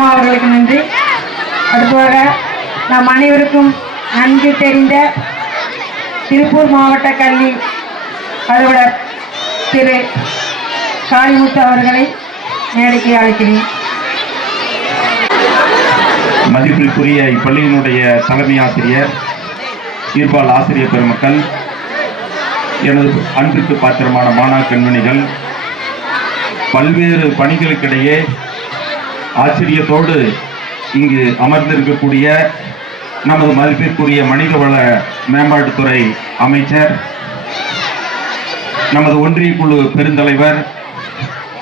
அம்மா அவர்களுக்கு நன்றி. அடுத்ததாக நாம் அனைவருக்கும் நன்கு தெரிந்த திருப்பூர் மாவட்ட கல்வி அலுவலர் திரு காளிமுத்து அவர்களை மேடைக்கு அழைக்கிறேன். மதிப்பிற்குரிய இப்பள்ளியினுடைய தலைமை ஆசிரியர், ஈர்ப்பால் ஆசிரியர் பெருமக்கள், எனது அன்பிற்கு பாத்திரமான மாணவ கண்மணிகள், பல்வேறு பணிகளுக்கிடையே ஆச்சரியத்தோடு இங்கு அமர்ந்திருக்கக்கூடிய நமது மதிப்பிற்குரிய மனிதவள மேம்பாட்டுத்துறை அமைச்சர், நமது ஒன்றிய குழு பெருந்தலைவர்,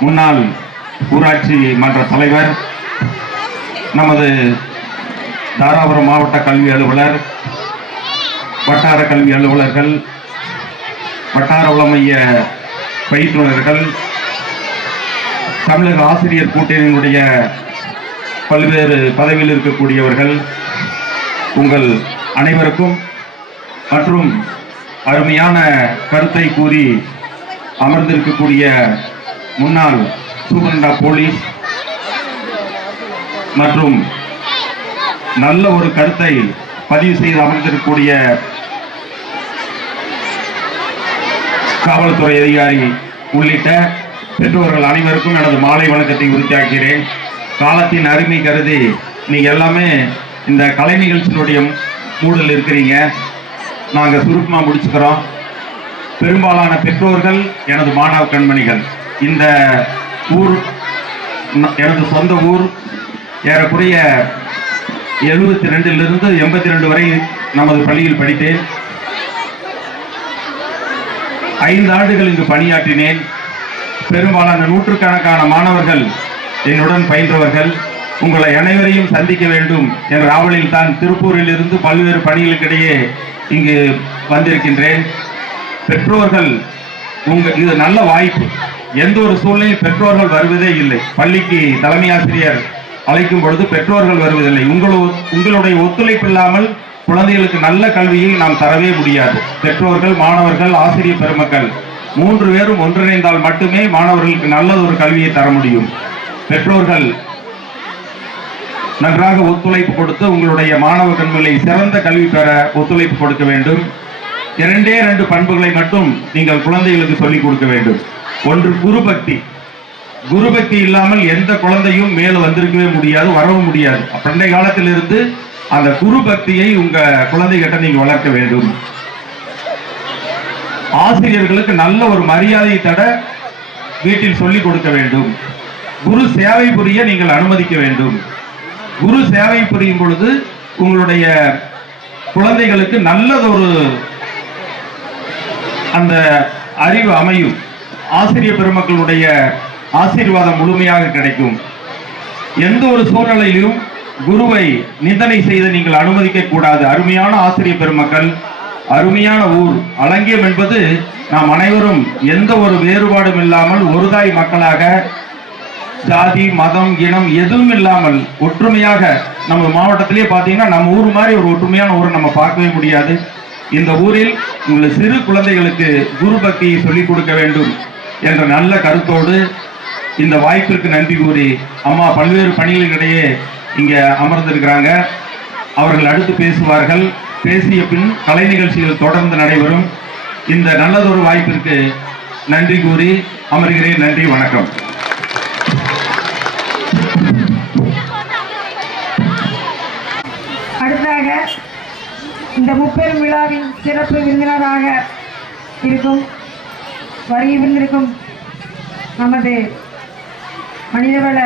முன்னாள் ஊராட்சி மன்ற தலைவர், நமது தாராபுரம் மாவட்ட கல்வி அலுவலர், வட்டார கல்வி அலுவலர்கள், வட்டார வளமைய பயிற்றுனர்கள், தமிழக ஆசிரியர் கூட்டணியினுடைய பல்வேறு பதவியில் இருக்கக்கூடியவர்கள், உங்கள் அனைவருக்கும் மற்றும் அருமையான கருத்தை கூறி அமர்ந்திருக்கக்கூடிய முன்னாள் சூப்பரண்டா போலீஸ் மற்றும் நல்ல ஒரு கருத்தை பதிவு செய்து அமர்ந்திருக்கக்கூடிய காவல்துறை அதிகாரி உள்ளிட்ட பெற்றோர்கள் அனைவருக்கும் எனது மாலை வணக்கத்தை உறுதியாக்கிறேன். காலத்தின் அருமை கருதி நீங்க எல்லாமே இந்த கலை நிகழ்ச்சியினுடைய மூடல் இருக்கிறீங்க. நாங்கள் சுருக்கமாக முடிச்சுக்கிறோம். பெரும்பாலான பெற்றோர்கள் எனது மாணவ கண்மணிகள். இந்த ஊர் எனது சொந்த ஊர். ஏறக்குறைய 72லிருந்து 82 வரை நமது பள்ளியில் படித்தேன். 5 ஆண்டுகள் இங்கு பணியாற்றினேன். பெரும்பாலான நூற்றுக்கணக்கான மாணவர்கள் என்னுடன் பயின்றவர்கள். உங்களை அனைவரையும் சந்திக்க வேண்டும் என்ற ஆவலில் தான் திருப்பூரில் இருந்து பல்வேறு பணிகளுக்கிடையே இங்கு வந்திருக்கின்றேன். பெற்றோர்கள் இது நல்ல வாய்ப்பு. எந்த ஒரு சூழ்நிலையில் பெற்றோர்கள் வருவதே இல்லை. பள்ளிக்கு தலைமை ஆசிரியர் அழைக்கும் பொழுது பெற்றோர்கள் வருவதில்லை. உங்களுடைய ஒத்துழைப்பு இல்லாமல் குழந்தைகளுக்கு நல்ல கல்வியை நாம் தரவே முடியாது. பெற்றோர்கள், மாணவர்கள், ஆசிரியர் பெருமக்கள் 3 பேரும் ஒன்றிணைந்தால் மட்டுமே மாணவர்களுக்கு நல்ல ஒரு கல்வியை தர முடியும். பெற்றோர்கள் நன்றாக ஒத்துழைப்பு கொடுத்து உங்களுடைய மாணவ கண்களை சிறந்த கல்வி பெற ஒத்துழைப்பு கொடுக்க வேண்டும். 2 பண்புகளை மட்டும் நீங்கள் குழந்தைகளுக்கு சொல்லிக் கொடுக்க வேண்டும். ஒன்று குருபக்தி. குருபக்தி இல்லாமல் எந்த குழந்தையும் மேல வந்திருக்கவே முடியாது, வரவும் முடியாது. பண்டைய காலத்திலிருந்து அந்த குருபக்தியை உங்க குழந்தைகிட்ட நீங்க வளர்க்க வேண்டும். ஆசிரியர்களுக்கு நல்ல ஒரு மரியாதை தர வீட்டில் சொல்லிக் கொடுக்க வேண்டும். குரு சேவை புரிய நீங்கள் அனுமதிக்க வேண்டும். குரு சேவை புரியும் பொழுது உங்களுடைய குழந்தைகளுக்கு நல்லதொரு அந்த அறிவு அமையும். ஆசிரியர் பெருமக்களுடைய ஆசீர்வாதம் முழுமையாக கிடைக்கும். எந்த ஒரு சூழ்நிலையிலும் குருவை நிந்தனை செய்து நீங்கள் அனுமதிக்க கூடாது. அருமையான ஆசிரியர் பெருமக்கள், அருமையான ஊர் அலங்கியம் என்பது நாம் அனைவரும் எந்த ஒரு வேறுபாடும் இல்லாமல் ஒருதாய் மக்களாக ஜாதி, மதம், இனம் எதுவும் இல்லாமல் ஒற்றுமையாக நம்ம மாவட்டத்திலே பார்த்தீங்கன்னா நம்ம ஊர் மாதிரி ஒரு ஒற்றுமையான ஊரை நம்ம பார்க்கவே முடியாது. இந்த ஊரில் உங்கள் சிறு குழந்தைகளுக்கு குரு பக்தியை சொல்லிக் கொடுக்க வேண்டும் என்ற நல்ல கருத்தோடு இந்த வாய்ப்பிற்கு நன்றி கூறி அம்மா பல்வேறு பணிகளுக்கிடையே இங்கே அமர்ந்திருக்கிறாங்க. அவர்கள் அடுத்து பேசுவார்கள். பேசிய பின் கலை நிகழ்ச்சிகள் தொடர்ந்து நடைபெறும். இந்த நல்லதொரு வாய்ப்பிற்கு நன்றி கூறி அமர்கிறேன். நன்றி, வணக்கம். அடுத்ததாக இந்த முப்பெரும் விழாவின் சிறப்பு விருந்தினராக வருகின்றிருக்கும் நமது மனிதவள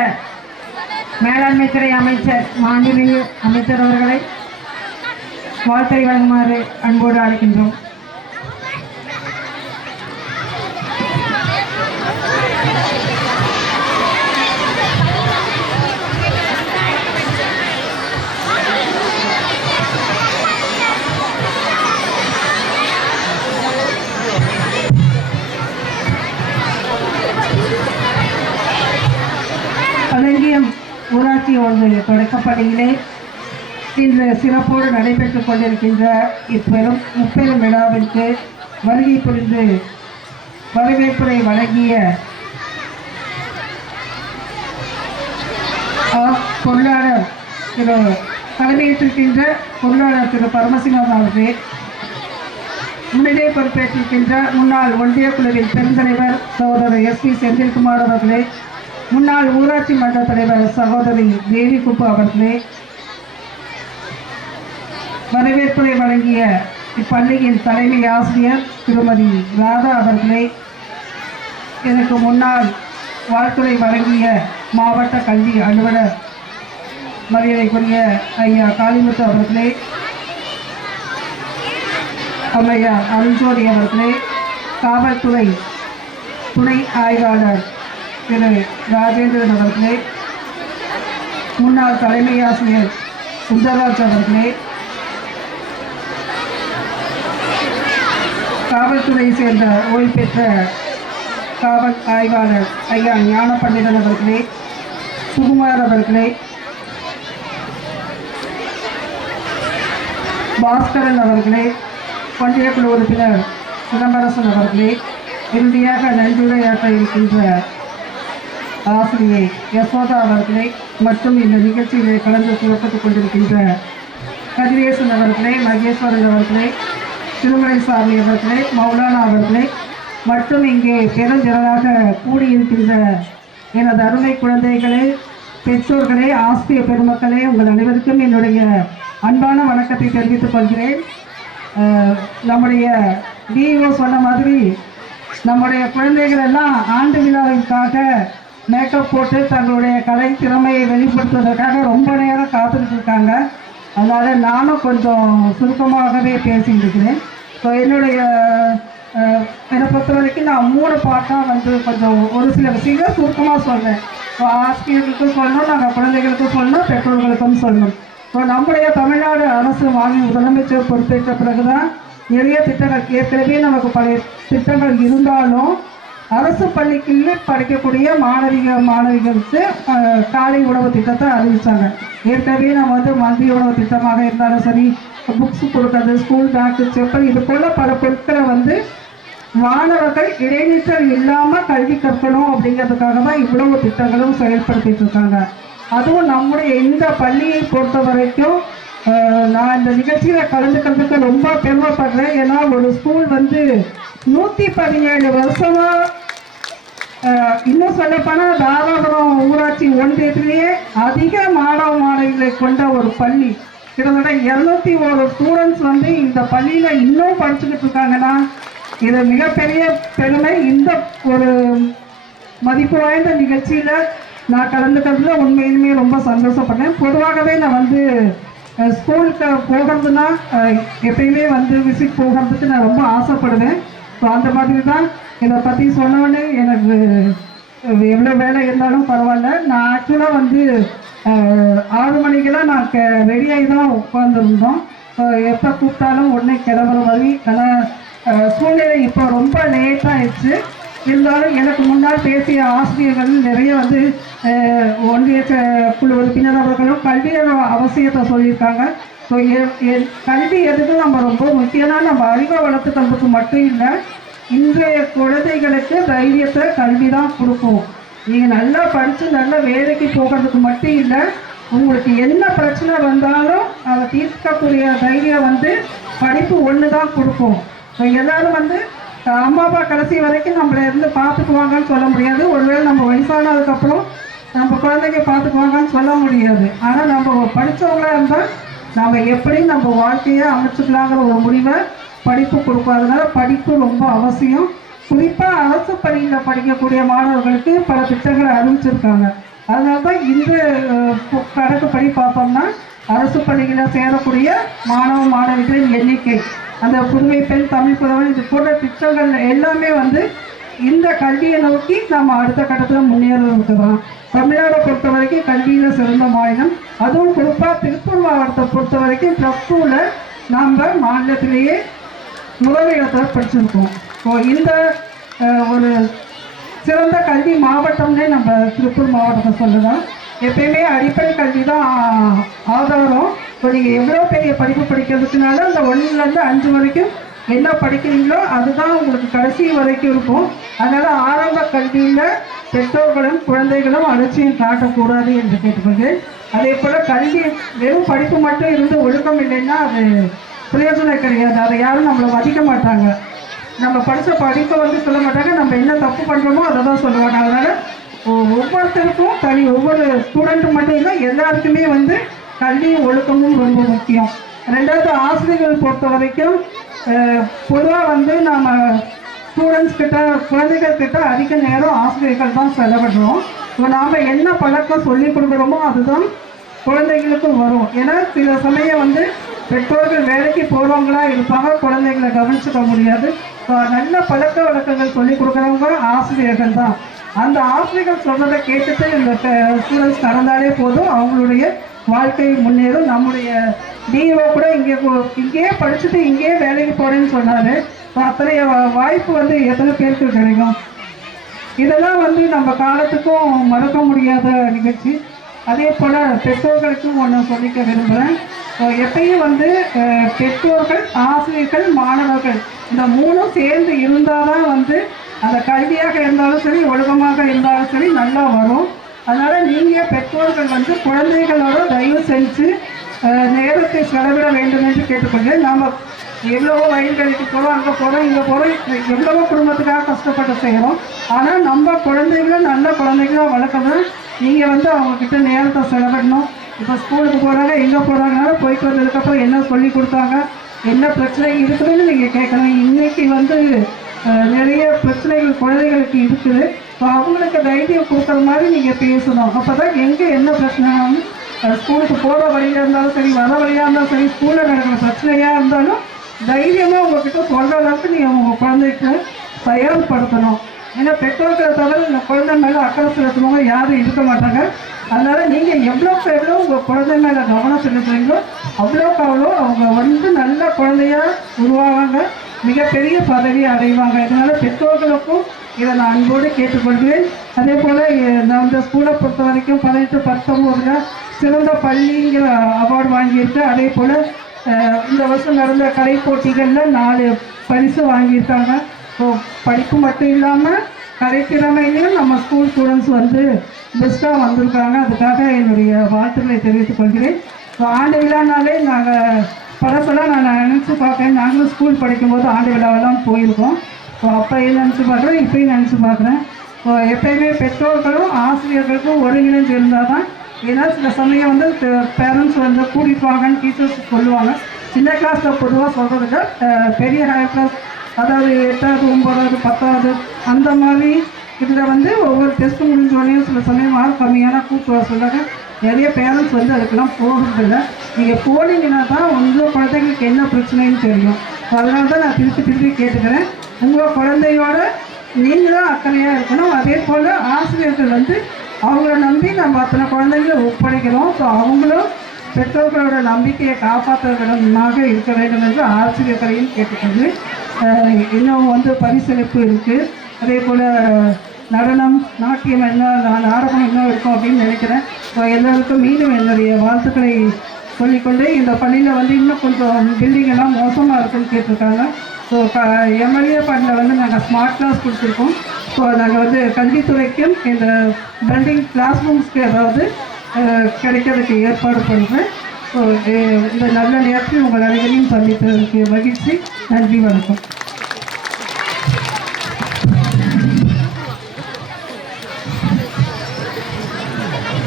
மேலாண்மை துறை அமைச்சர் மாண்புமிகு அமைச்சர் அவர்களை வாழ்த்துரை வழங்குமாறு அன்போடு அழைக்கின்றோம். அலங்கியம் ஊராட்சி ஒன்றிய தொடக்கப்பள்ளியிலே இன்று சிறப்போடு நடைபெற்றுக் கொண்டிருக்கின்ற முப்பெரும் விழாவிற்கு வருகை புரிந்து வரவேற்புரை வழங்கிய பொருளாளர் திரு தலைமையேற்றிருக்கின்ற பொருளாளர் திரு பரமசிவம் அவர்களே, முன்னிலை பொறுப்பேற்றிருக்கின்ற முன்னாள் ஒன்றிய குழுவின் பெருந்தலைவர் சகோதரர் SP செந்தில்குமார் அவர்களே, முன்னாள் ஊராட்சி மன்ற தலைவர் சகோதரி தேவி குப்பு அவர்களே, வரவேற்புரை வழங்கிய இப்பள்ளியின் தலைமை ஆசிரியர் திருமதி ராதா அவர்களே, எனக்கு முன்னால் வாழ்த்துறை வழங்கிய மாவட்ட கல்வி அலுவலர் மரியாதைக்குரிய ஐயா காளிமுத்து அவர்களே, அம்மையா அருண்ஜோதி அவர்களே, காவல்துறை துணை ஆய்வாளர் திரு ராஜேந்திரன் அவர்களே, முன்னாள் தலைமை ஆசிரியர் சுந்தரராஜ் அவர்களே, காவல்துறையை சேர்ந்த ஓய்வு பெற்ற காவல் ஆய்வாளர் ஐயா ஞான பண்டிதன் அவர்களே, சுகுமார் அவர்களே, பாஸ்கரன் அவர்களே, ஒன்றிய குழு உறுப்பினர் சிதம்பரசன் அவர்களே, இறுதியாக நன்றியுரையாற்ற இருக்கின்ற ஆசிரியை யசோதா அவர்களே மற்றும் இந்த நிகழ்ச்சியிலே கலந்து சிறப்பித்துக் கொண்டிருக்கின்ற கதிரேசன் அவர்களே, மகேஸ்வரன் அவர்களே, திருமலை சாமி அவர்களே, மௌலானா அவர்களே மற்றும் இங்கே பெருந்திரளாக கூடியிருக்கின்ற எனது அருமை குழந்தைகளே, பெற்றோர்களே, ஆசிரிய பெருமக்களே, உங்கள் அனைவருக்கும் என்னுடைய அன்பான வணக்கத்தை தெரிவித்துக் கொள்கிறேன். நம்முடைய டிஓ சொன்ன மாதிரி நம்முடைய குழந்தைகள் எல்லாம் ஆண்டு விழாவிற்காக மேக்கப் போட்டு தங்களுடைய கலை திறமையை வெளிப்படுத்துவதற்காக ரொம்ப நேரம் காத்துக்கிட்டு இருக்காங்க. அதனால் நானும் கொஞ்சம் சுருக்கமாகவே பேசியிருக்கிறேன். ஸோ என்னை பொறுத்த வரைக்கும் நான் 3 பாட்டாக வந்து கொஞ்சம் ஒரு சில விஷயங்கள் சுருக்கமாக சொல்கிறேன். ஸோ ஆசிரியர்களுக்கும் சொல்லணும், நாங்கள் குழந்தைகளுக்கும் சொல்லணும், பெற்றோர்களுக்கும் சொல்லணும். ஸோ நம்முடைய தமிழ்நாடு அரசு மாநில முதலமைச்சர் பொறுப்பேற்ற பிறகுதான் நிறைய திட்டங்கள், ஏற்கனவே நமக்கு பழைய திட்டங்கள் இருந்தாலும் அரசு பள்ளிக்குள்ளே படிக்கக்கூடிய மாணவிகளுக்கு காலை உணவு திட்டத்தை அறிவித்தாங்க. ஏற்கனவே நம்ம வந்து மதிய உணவு திட்டமாக இருந்தாலும் சரி, புக்ஸ் கொடுக்கறது, ஸ்கூல் பேக்கு, செப்பல், இது போல பல பொருட்களை வந்து மாணவர்கள் இடைநிற்றல் இல்லாமல் கல்வி கற்கணும் அப்படிங்கிறதுக்காக தான் இவ்வளவு திட்டங்களும் செயல்படுத்திட்டு இருக்காங்க. அதுவும் நம்முடைய இந்த பள்ளியை பொறுத்த வரைக்கும் நான் இந்த நிகழ்ச்சியில் கலந்துக்கிறதுக்கு ரொம்ப பெருமைப்படுறேன். ஏன்னா ஒரு ஸ்கூல் வந்து 117 வருஷமாக, இன்னும் சொல்லப்போனால் தாராபுரம் ஊராட்சி ஒன்றியத்திலேயே அதிக மாணவ மாணவிகளை கொண்ட ஒரு பள்ளி. கிட்டத்தட்ட 201 ஸ்டூடெண்ட்ஸ் வந்து இந்த பள்ளியில் இன்னும் படிச்சுக்கிட்டு இருக்காங்கன்னா இது மிகப்பெரிய பெருமை. இந்த ஒரு மதிப்பு வாய்ந்த நிகழ்ச்சியில் நான் கலந்துக்கிறதுல உண்மையிலுமே ரொம்ப சந்தோஷப்பட்டேன். பொதுவாகவே நான் வந்து ஸ்கூலுக்கு போகிறதுனா எப்பயுமே வந்து விசிட் போகிறதுக்கு நான் ரொம்ப ஆசைப்படுவேன். ஸோ அந்த மாதிரி தான் இதை பற்றி சொன்னோன்னே எனக்கு எவ்வளோ வேலை இருந்தாலும் பரவாயில்ல. நான் ஆக்சுவலாக வந்து 6 மணிக்கெல்லாம் நான் ரெடியாகி தான் உட்காந்துருந்தோம். எப்போ கூப்பிட்டாலும் உடனே கிளம்புற மாதிரி. ஆனால் சூழ்நிலை இப்போ ரொம்ப லேட்டாகிடுச்சு. இருந்தாலும் எனக்கு முன்னால் பேசிய ஆசிரியர்கள் நிறைய வந்து ஒன்றிய குழு உறுப்பினர் அவர்களும் கல்வியோட அவசியத்தை சொல்லியிருக்காங்க. ஸோ கல்வி எதுக்கு நம்ம ரொம்ப முக்கியம்னா நம்ம அறிவை வளர்த்துக்கிறதுக்கு மட்டும் இல்லை, இன்றைய குழந்தைகளுக்கு தைரியத்தை கல்வி தான் கொடுக்கும். நீங்கள் நல்லா படித்து நல்ல வேலைக்கு போகிறதுக்கு மட்டும் இல்லை, உங்களுக்கு என்ன பிரச்சனை வந்தாலும் அதை தீர்க்கக்கூடிய தைரியம் வந்து படிப்பு ஒன்று தான் கொடுக்கும். ஸோ எல்லோரும் வந்து அம்மா அப்பா கடைசி வரைக்கும் நம்மளை இருந்து பார்த்துக்குவாங்கன்னு சொல்ல முடியாது. ஒருவேளை நம்ம வயசானதுக்கப்புறம் நம்ம குழந்தைங்க பார்த்துக்குவாங்கன்னு சொல்ல முடியாது. ஆனால் நம்ம படித்தவங்களாக இருந்தால் நம்ம எப்படி நம்ம வாழ்க்கையை அமைச்சுக்கலாங்கிற ஒரு முடிவை படிப்பு கொடுக்கும். அதனால் படிப்பு ரொம்ப அவசியம். குறிப்பாக அரசு பள்ளியில் படிக்கக்கூடிய மாணவர்களுக்கு பல திட்டங்களை அறிவிச்சிருக்காங்க. அதனால தான் இந்த கணக்குப்படி பார்த்தோம்னா அரசு பள்ளிகளில் சேரக்கூடிய மாணவ மாணவிகளின் எண்ணிக்கை, அந்த புதுமை பெண், தமிழ் புதவன், இது போன்ற திட்டங்கள் எல்லாமே வந்து இந்த கல்வியை நோக்கி நம்ம அடுத்த கட்டத்தில் முன்னேறதுக்கு தான். தமிழ்நாடை பொறுத்த வரைக்கும் கல்வியில் சிறந்த மாநிலம். அதுவும் குறிப்பாக திருப்பூர் மாவட்டத்தை பொறுத்த வரைக்கும் +2ல் நம்ம மாநிலத்திலேயே முதலிடத்தில் படிச்சிருக்கோம். ஸோ இந்த ஒரு சிறந்த கல்வி மாவட்டம்னே நம்ம திருப்பூர் மாவட்டத்தை சொல்லலாம். எப்பயுமே அடிப்படை கல்வி தான் ஆதாரம். இப்போ நீங்கள் எவ்வளோ பெரிய படிப்பு படிக்கிறதுக்குனால அந்த 1லேருந்து 5 வரைக்கும் என்ன படிக்கிறீங்களோ அதுதான் உங்களுக்கு கடைசி வரைக்கும் இருக்கும். அதனால் ஆரம்ப கல்வியில் பெற்றோர்களும் குழந்தைகளும் அலட்சியம் காட்டக்கூடாது என்று கேட்டுக்கொள்கிறேன். அதே போல் கல்வி வெறும் படிப்பு மட்டும் இருந்து ஒழுக்கம் இல்லைன்னா அது பிரயோஜனம் கிடையாது. அதை யாரும் நம்மளை மதிக்க மாட்டாங்க. நம்ம படித்த படிப்பை சொல்ல மாட்டாங்க, நம்ம என்ன தப்பு பண்ணுறோமோ அதை தான் சொல்லுவாங்க. அதனால் ஒவ்வொருத்தருக்கும் ஒவ்வொரு ஸ்டூடெண்ட்டு மட்டும் இல்லை, எல்லாருக்குமே கல்வியும் ஒழுக்கமும் ரொம்ப முக்கியம். ரெண்டாவது, ஆசிரியர்கள் பொறுத்த வரைக்கும் பொதுவாக நாம் ஸ்டூடெண்ட்ஸ் கிட்ட குழந்தைகள் கிட்ட அதிக நேரம் ஆசிரியர்கள் தான் செலவிடுறோம். இப்போ நாம் என்ன பழக்கம் சொல்லி கொடுக்குறோமோ அதுதான் குழந்தைகளுக்கும் வரும். ஏன்னா சில சமயம் பெற்றோர்கள் வேலைக்கு போகிறவங்களா இருப்பாங்க, குழந்தைகளை கவனிச்சுக்க முடியாது. நல்ல பழக்க வழக்கங்கள் சொல்லி கொடுக்குறவங்க ஆசிரியர்கள் தான். அந்த ஆசிரியர்கள் சொல்கிறத கேட்டுட்டு இந்த ஸ்டூடெண்ட்ஸ் நடந்தாலே போதும், அவங்களுடைய வாழ்க்கை முன்னேறும். நம்முடைய டிஓ கூட இங்கேயே படிச்சுட்டு இங்கேயே வேலைக்கு போகிறேன்னு சொன்னார். அத்தனை வாய்ப்பு எத்தனை பேருக்கு கிடைக்கும்? இதெல்லாம் நம்ம காலத்துக்கும் மறக்க முடியாத நிகழ்ச்சி. அதே போல் பெற்றோர்களுக்கும் ஒன்று சொல்லிக்க விரும்புகிறேன். எப்பயும் பெற்றோர்கள், ஆசிரியர்கள், மாணவர்கள் இந்த மூணும் சேர்ந்து இருந்தால் தான் அந்த கல்வியாக இருந்தாலும் சரி, ஒழுக்கமாக இருந்தாலும் சரி நல்லா வரும். அதனால் நீங்கள் பெற்றோர்கள் குழந்தைகளோட தயவு செஞ்சு நேரத்தை செலவிட வேண்டும் என்று கேட்டுக்கொள்கிறேன். நாம் எவ்வளவோ வயல்களுக்கு போகிறோம், அங்கே போகிறோம், இங்கே போகிறோம், எவ்வளவோ குடும்பத்துக்காக கஷ்டப்பட்டு செய்கிறோம். ஆனால் நம்ம குழந்தைகளை நல்ல குழந்தைகளாக வளர்க்கணும். நீங்கள் அவங்கக்கிட்ட நேரத்தை செலவிடணும். இப்போ ஸ்கூலுக்கு போகிறாங்க, எங்கே போகிறாங்கனால போயிட்டு வந்ததுக்கப்புறம் என்ன சொல்லி கொடுத்தாங்க, என்ன பிரச்சனை இருக்குதுன்னு நீங்கள் கேட்கணும். இன்றைக்கி நிறைய பிரச்சனைகள் குழந்தைகளுக்கு இருக்குது. ஸோ அவங்களுக்கு தைரியம் கொடுக்குற மாதிரி நீங்கள் பேசணும். அப்போ தான் எங்கே என்ன பிரச்சனைனாலும், ஸ்கூலுக்கு போகிற வழியாக இருந்தாலும் சரி, வர வழியாக இருந்தாலும் சரி, ஸ்கூலில் நடக்கிற பிரச்சனையாக இருந்தாலும் தைரியமாக உங்கள்கிட்ட சொல்கிற அளவுக்கு நீங்கள் உங்கள் குழந்தைக்கு தயார்படுத்தணும். ஏன்னா பெற்றோர்களை தவிர இந்த குழந்தை மேலே அக்கறை செலுத்துறவங்க யாரும் இருக்க மாட்டாங்க. அதனால் நீங்கள் எவ்வளோக்கு எவ்வளோ உங்கள் குழந்தை மேலே கவனம் செலுத்துறீங்களோ அவ்வளோக்கு அவ்வளோ அவங்க நல்ல குழந்தையாக உருவாவாங்க, மிகப்பெரிய பதவி அடைவாங்க. இதனால் பெற்றோர்களுக்கும் இதை நான் அன்போடு கேட்டுக்கொள்கிறேன். அதே போல் நான் இந்த ஸ்கூலை பொறுத்த வரைக்கும் 18-19 சிறந்த பள்ளிங்கிற அவார்டு வாங்கியிருக்கு. அதே போல் இந்த வருஷம் நடந்த கலை போட்டிகளில் 4 பரிசு வாங்கியிருக்காங்க. ஸோ படிப்பு மட்டும் இல்லாமல் கலைத்திறமையிலையும் நம்ம ஸ்கூல் ஸ்டூடெண்ட்ஸ் பெஸ்ட்டாக வந்திருக்காங்க. அதுக்காக என்னுடைய வாழ்த்துக்களை தெரிவித்துக் கொள்கிறேன். ஸோ ஆண்டு விழானாலே நாங்கள் பழசெல்லாம் நான் நினச்சி பார்க்குறேன். நாங்களும் ஸ்கூல் படிக்கும்போது ஆண்டு விழாவெல்லாம் போயிருக்கோம். ஸோ அப்போயும் நினச்சி பார்க்குறேன், இப்போயும் நினச்சி பார்க்குறேன். ஸோ எப்போயுமே பெற்றோர்களும் ஆசிரியர்களுக்கும் ஒருங்கிணைஞ்சு இருந்தால் தான். ஏன்னா சில சமயம் பேரண்ட்ஸ் கூட்டிகிட்டு வாங்கன்னு டீச்சர்ஸ் சொல்லுவாங்க. சின்ன கிளாஸில் பொதுவாக சொல்கிறதுக்கு பெரிய ஹையர் கிளாஸ், அதாவது 8வது 9வது 10வது அந்த மாதிரி இதில் ஒவ்வொரு டெஸ்ட்டு முடிஞ்சோடனே சில சமயம் மார்க் கம்மியான கூப்பிட்டு வர சொல்லுறாங்க. நிறைய பேரண்ட்ஸ் அதுக்கெல்லாம் போகிறதில்ல. நீங்கள் போனீங்கன்னா தான் உங்கள் குழந்தைங்களுக்கு என்ன பிரச்சனைன்னு தெரியும். அதனால தான் நான் திருப்பி கேட்டுக்கிறேன், உங்கள் குழந்தையோட நீங்கள் தான் அக்கறையாக இருக்கணும். அதே போல் ஆசிரியர்கள் அவங்கள நம்பி நம்ம அத்தனை குழந்தைங்களை ஒப்படைக்கிறோம். ஸோ அவங்களும் பெற்றோர்களோட நம்பிக்கையை காப்பாற்றுவதாக இருக்க வேண்டும் என்று ஆசிரியர்களையும் கேட்டுக்கொண்டு இன்னும் பரிசளிப்பு இருக்குது. அதே போல் நடனம், நாட்டியம் நாடகம் இன்னும் இருக்கும் அப்படின்னு நினைக்கிறேன். ஸோ எல்லோருக்கும் மீண்டும் என்னுடைய வாழ்த்துக்களை சொல்லிக்கொண்டு, இந்த பள்ளியில் இன்னும் கொஞ்சம் பில்டிங் எல்லாம் மோசமாக இருக்குன்னு கேட்டிருக்காங்க. ஸோ எம்எல்ஏ ஃபண்டில் நாங்கள் ஸ்மார்ட் கிளாஸ் கொடுத்துருக்கோம். ஸோ நாங்கள் கல்வித்துறைக்கும் இந்த பில்டிங் கிளாஸ் ரூம்ஸ்க்கு ஏதாவது கிடைக்கிறதுக்கு ஏற்பாடு பண்ணுறேன். ஸோ இந்த நல்ல நேரத்தில் உங்கள் அனைவரையும் சந்தித்ததற்கு மகிழ்ச்சி. நன்றி, வணக்கம்.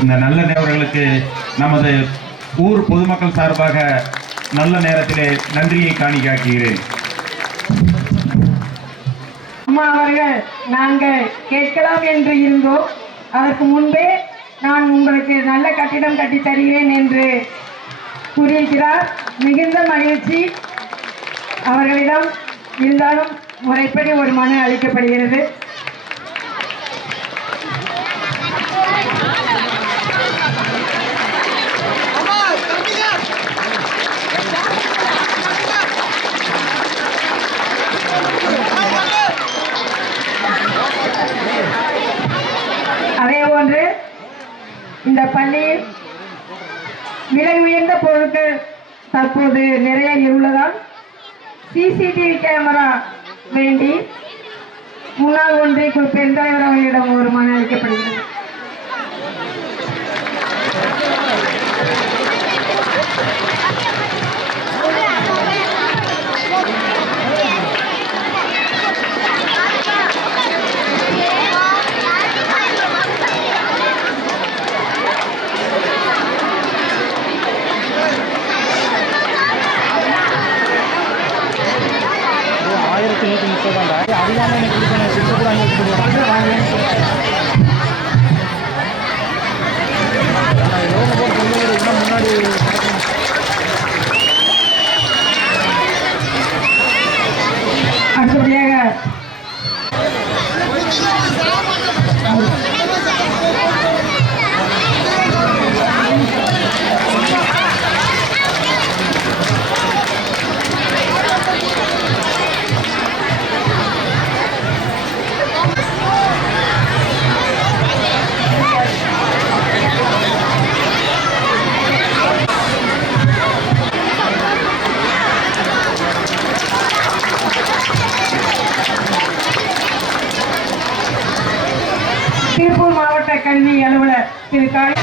இந்த நல்ல நேரங்களுக்கு நமது ஊர் பொதுமக்கள் சார்பாக நல்ல நேரத்திலே நன்றியை காணிக்காக்குகிறேன். அம்மா அவர்கள் நாங்கள் கேட்கலாம் என்று இருந்தோம். அதற்கு முன்பே நான் உங்களுக்கு நல்ல கட்டிடம் கட்டி தருகிறேன் என்று கூறியிருக்கிறார். மிகுந்த மகிழ்ச்சி அவர்களிடம். இருந்தாலும் முறைப்படி ஒரு மனு அளிக்கப்படுகிறது. அதேபோன்று இந்த பள்ளியில் விலை உயர்ந்த பொருட்கள் தற்போது நிறைய உள்ளதால் சிசிடிவி கேமரா வேண்டி முன்னாள் ஒன்றிய குழு பெருந்தலைவர் அவர்களிடம் ஒரு மனு அளிக்கப்படுகிறது. அடுத்தபடியாக திருப்பூர் மாவட்ட கல்வி அலுவலர் திரு காளி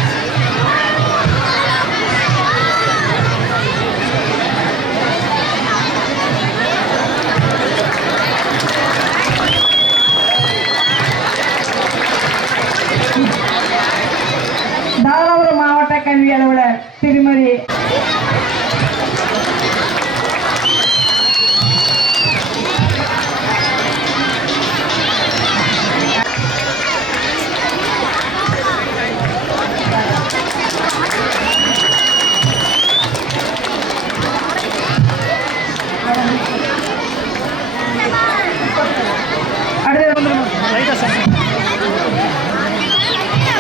தாராபுரம் மாவட்ட கல்வி அலுவலர் திருமதி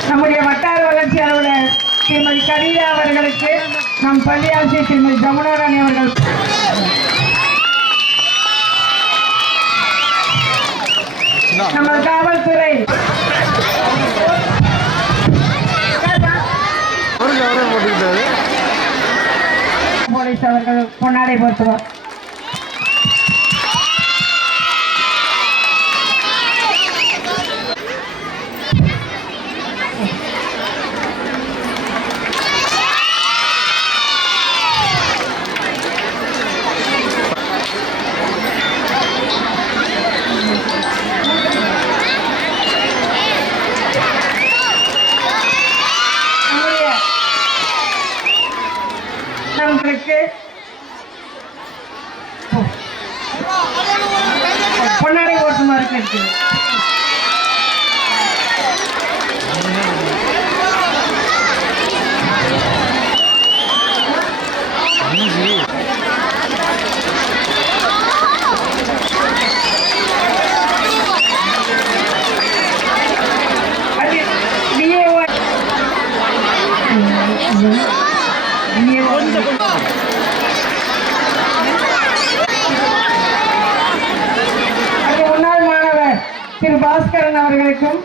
நம்முடைய வட்டார வளர்ச்சி அலுவலர் திருமதி கவிதா அவர்களுக்கு நம் பள்ளி ஆசிரியர் திருமதி ஜமுனாராணி அவர்கள் நமது காவல்துறை போலீஸ் அவர்கள் பொன்னாடை போர்த்துவார். நம்மளுக்கு பொன்னாடை ஓட்டுமாறு கேட்கிறது. முன்னாள் மாணவர் திரு பாஸ்கரன் அவர்களுக்கும்